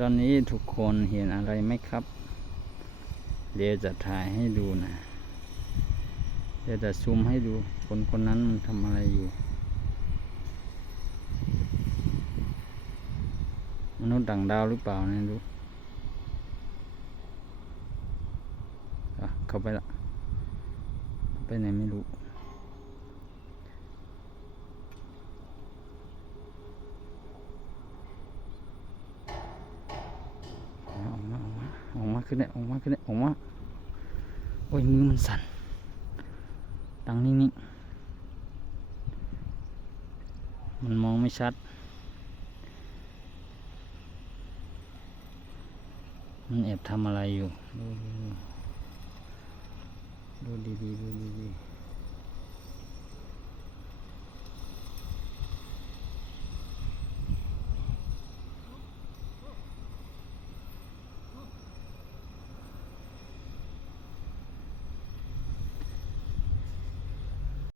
ตอนนี้ทุกคนเห็นอะไรไหมครับเดี๋ยวจะถ่ายให้ดูนะเดี๋ยวจะซูมให้ดูคนคนนั้นมันทำอะไรอยู่มนุษย์ต่างดาวหรือเปล่าเนี่ยดูเข้าไปละไปไหนไม่รู้ออกมาขึ้นเนี่ยออกมาโอ้ยมือมันสั่นตั้งนิ่งๆมันมองไม่ชัดมันแอบทำอะไรอยู่ดูดีๆ